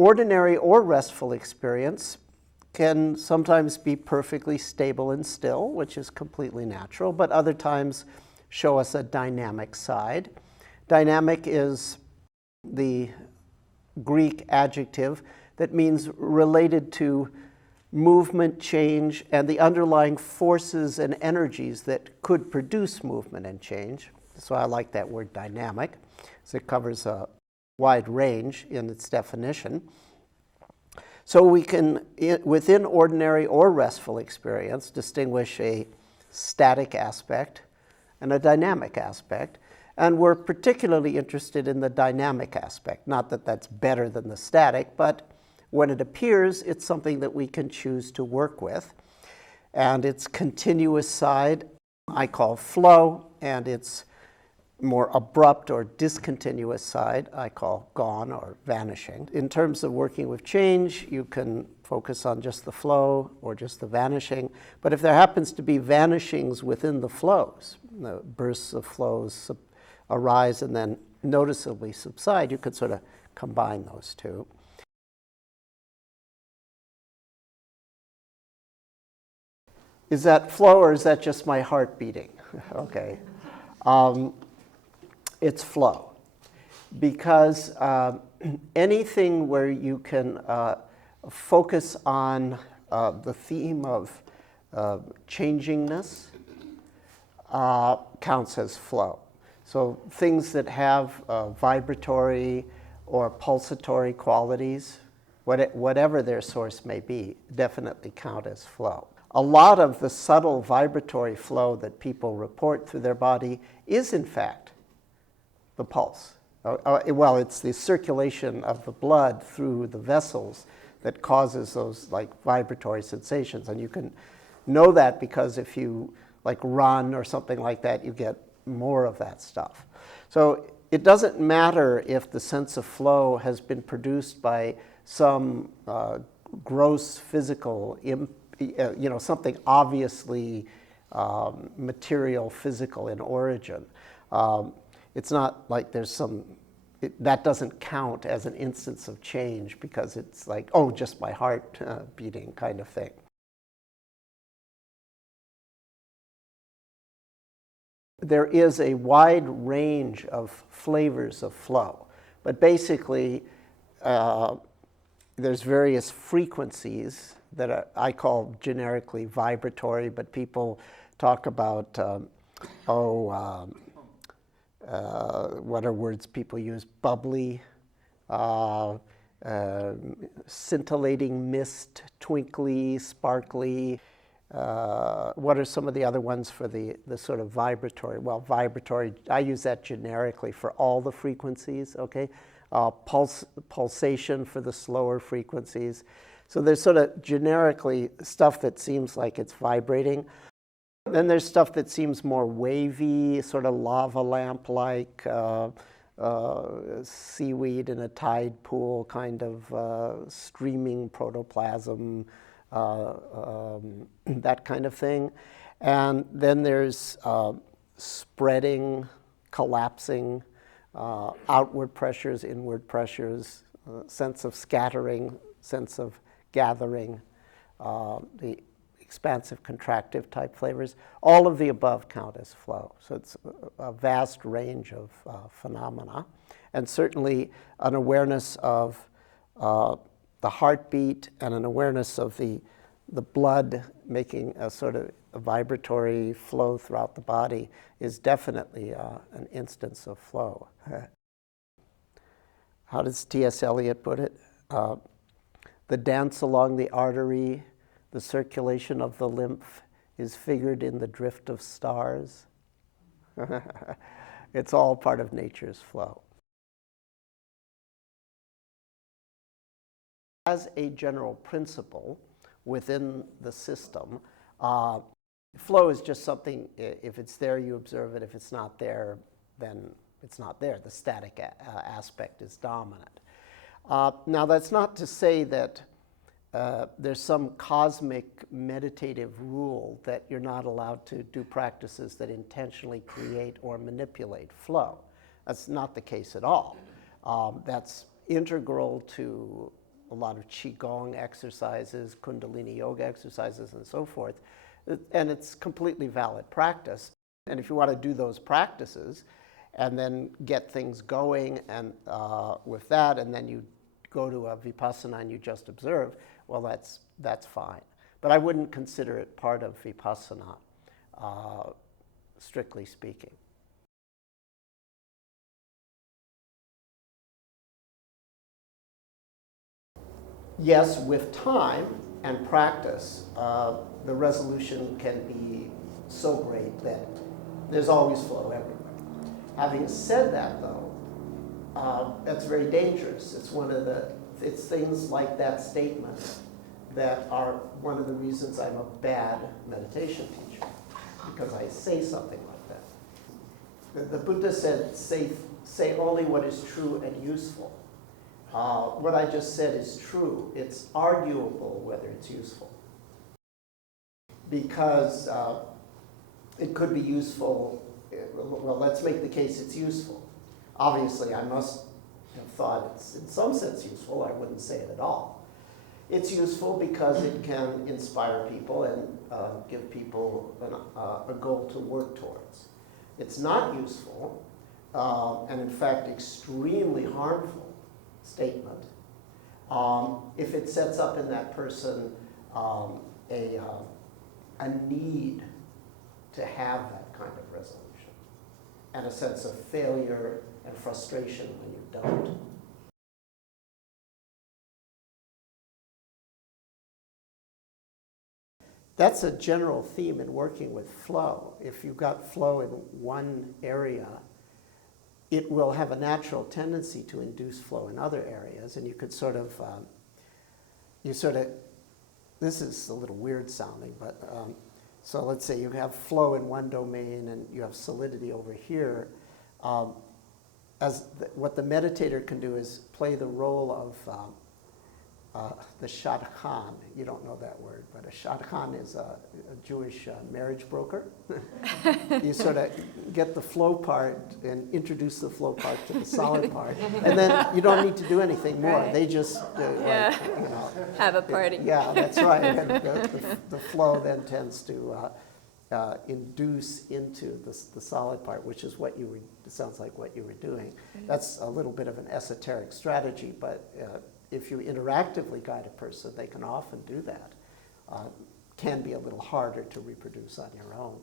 ordinary or restful experience can sometimes be perfectly stable and still, which is completely natural, but other times show us a dynamic side. Dynamic is the Greek adjective that means related to movement, change, and the underlying forces and energies that could produce movement and change. So I like that word dynamic, so it covers a wide range in its definition. So we can, within ordinary or restful experience, distinguish a static aspect and a dynamic aspect. And we're particularly interested in the dynamic aspect. Not that that's better than the static, but when it appears, it's something that we can choose to work with. And its continuous side I call flow, and its more abrupt or discontinuous side I call gone or vanishing. In terms of working with change, you can focus on just the flow or just the vanishing. But if there happens to be vanishings within the flows, the bursts of flows arise and then noticeably subside, you could sort of combine those two. Is that flow or is that just my heart beating? Okay. It's flow. Because anything where you can focus on the theme of changingness counts as flow. So things that have vibratory or pulsatory qualities, whatever their source may be, definitely count as flow. A lot of the subtle vibratory flow that people report through their body is, in fact, the pulse. Well, it's the circulation of the blood through the vessels that causes those like vibratory sensations. And you can know that because if you like run or something like that, you get more of that stuff. So it doesn't matter if the sense of flow has been produced by some gross physical, something obviously material, physical in origin. It's not like there's that doesn't count as an instance of change because it's like, oh, just my heart beating kind of thing. There is a wide range of flavors of flow, but basically there's various frequencies that I call generically vibratory, but people talk about, what are words people use? Bubbly, scintillating mist, twinkly, sparkly. What are some of the other ones for the sort of vibratory? Well, vibratory, I use that generically for all the frequencies, okay? Pulsation for the slower frequencies. So there's sort of generically stuff that seems like it's vibrating. Then there's stuff that seems more wavy, sort of lava lamp-like, seaweed in a tide pool, kind of streaming protoplasm, that kind of thing. And then there's spreading, collapsing, outward pressures, inward pressures, sense of scattering, sense of gathering, the expansive, contractive type flavors. All of the above count as flow. So it's a vast range of phenomena. And certainly an awareness of the heartbeat and an awareness of the blood making a sort of a vibratory flow throughout the body is definitely an instance of flow. How does T.S. Eliot put it? The dance along the artery, the circulation of the lymph is figured in the drift of stars. It's all part of nature's flow. As a general principle within the system, flow is just something, if it's there, you observe it. If it's not there, then it's not there. The static aspect is dominant. Now, that's not to say that there's some cosmic meditative rule that you're not allowed to do practices that intentionally create or manipulate flow. That's not the case at all. That's integral to a lot of Qigong exercises, Kundalini yoga exercises, and so forth. And it's completely valid practice. And if you want to do those practices and then get things going and with that, and then you go to a vipassana and you just observe, well, that's fine. But I wouldn't consider it part of vipassana, strictly speaking. Yes, with time and practice, the resolution can be so great that there's always flow everywhere. Having said that, though, that's very dangerous. It's things like that statement that are one of the reasons I'm a bad meditation teacher, because I say something like that. The Buddha said, say only what is true and useful. What I just said is true. It's arguable whether it's useful. Because it could be useful. Well, let's make the case it's useful. Obviously, I must have thought it's in some sense useful. I wouldn't say it at all. It's useful because it can inspire people and give people a goal to work towards. It's not useful, and in fact extremely harmful statement if it sets up in that person a need to have that kind of resolution and a sense of failure and frustration when you don't. That's a general theme in working with flow. If you've got flow in one area, it will have a natural tendency to induce flow in other areas, and you could sort of, this is a little weird sounding, but so let's say you have flow in one domain and you have solidity over here. What the meditator can do is play the role of the shadchan. You don't know that word, but a shadchan is a Jewish marriage broker. You sort of get the flow part and introduce the flow part to the solid part, and then you don't need to do anything more. Right. They just have a party. Yeah, that's right. And the flow then tends to induce into the solid part, which is what it sounds like what you were doing. Mm-hmm. That's a little bit of an esoteric strategy, but if you interactively guide a person, they can often do that. Can be a little harder to reproduce on your own.